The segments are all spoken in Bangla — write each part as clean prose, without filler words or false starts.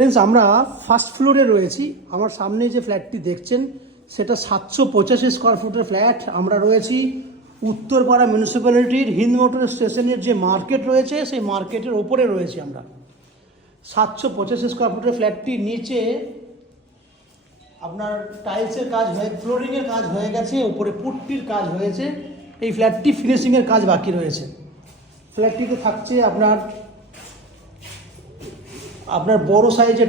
ফ্রেন্ডস, আমরা ফার্স্ট ফ্লোরে রয়েছি। আমার সামনে যে ফ্ল্যাটটি দেখছেন সেটা 785 স্কোয়ার ফুটের ফ্ল্যাট। আমরা রয়েছি উত্তরপাড়া মিউনিসিপ্যালিটির হিন্দ মোটর স্টেশনের যে মার্কেট রয়েছে সেই মার্কেটের ওপরে রয়েছি আমরা। 785 স্কোয়ার ফুটের ফ্ল্যাটটি নিচে আপনার টাইলসের কাজ হয়ে ফ্লোরিংয়ের কাজ হয়ে গেছে, ওপরে পুট্টির কাজ হয়েছে। এই ফ্ল্যাটটি ফিনিশিংয়ের কাজ বাকি রয়েছে। ফ্ল্যাটটিতে থাকছে আপনার বড় সাইজের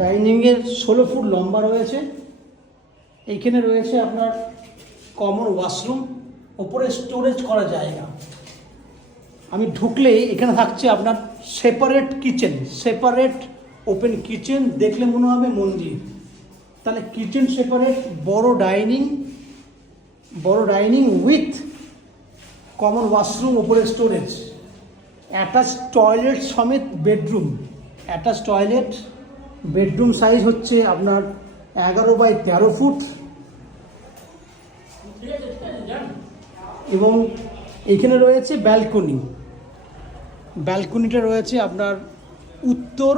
ডাইনিংয়ের 16 ফুট লম্বা রয়েছে। এইখানে রয়েছে আপনার কমন ওয়াশরুম, ওপরে স্টোরেজ করা জায়গা। আমি ঢুকলেই এখানে থাকছে আপনার separate kitchen, separate open kitchen. দেখলে মনে হবে মন্দির। তাহলে কিচেন সেপারেট, বড় ডাইনিং উইথ কমন ওয়াশরুম, ওপরে স্টোরেজ, অ্যাটাচ টয়লেট সমেত bedroom. Attach toilet, bedroom size হচ্ছে আপনার 11 বাই 13 ফুট। এবং এখানে রয়েছে ব্যালকনিটা রয়েছে আপনার উত্তর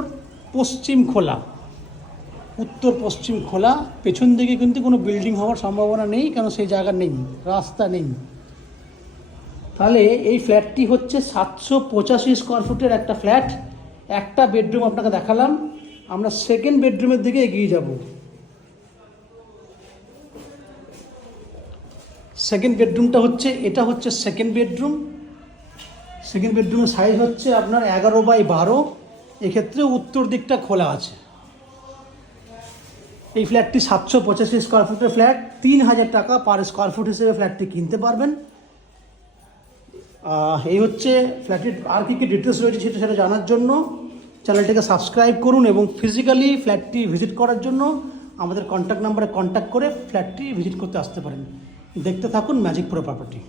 পশ্চিম খোলা। পেছন দিকে কিন্তু কোনো বিল্ডিং হওয়ার সম্ভাবনা নেই, কেন সেই জায়গা নেই, রাস্তা নেই। তাহলে এই ফ্ল্যাটটি হচ্ছে 785 স্কোয়ার ফুটের একটা ফ্ল্যাট। একটা বেডরুম আপনাকে দেখালাম, আমরা সেকেন্ড বেডরুমের দিকে এগিয়ে যাব। সেকেন্ড বেডরুমটা হচ্ছে সেকেন্ড বেডরুমের সাইজ হচ্ছে আপনার 11 বাই 12। এক্ষেত্রে উত্তর দিকটা খোলা আছে। এই ফ্ল্যাটটি 785 স্কোয়ার ফুটের ফ্ল্যাট। 3000 টাকা পার স্কোয়ার ফুট হিসেবে ফ্ল্যাটটি কিনতে পারবেন। এই হচ্ছে ফ্ল্যাটের আর কী ডিটেলস রয়েছে সেটা জানার জন্য চ্যানেলটিকে সাবস্ক্রাইব করুন এবং ফিজিক্যালি ফ্ল্যাটটি ভিজিট করার জন্য আমাদের কন্ট্যাক্ট নাম্বারে কন্ট্যাক্ট করে ফ্ল্যাটটি ভিজিট করতে আসতে পারেন। দেখতে থাকুন ম্যাজিক প্রো প্রপার্টি।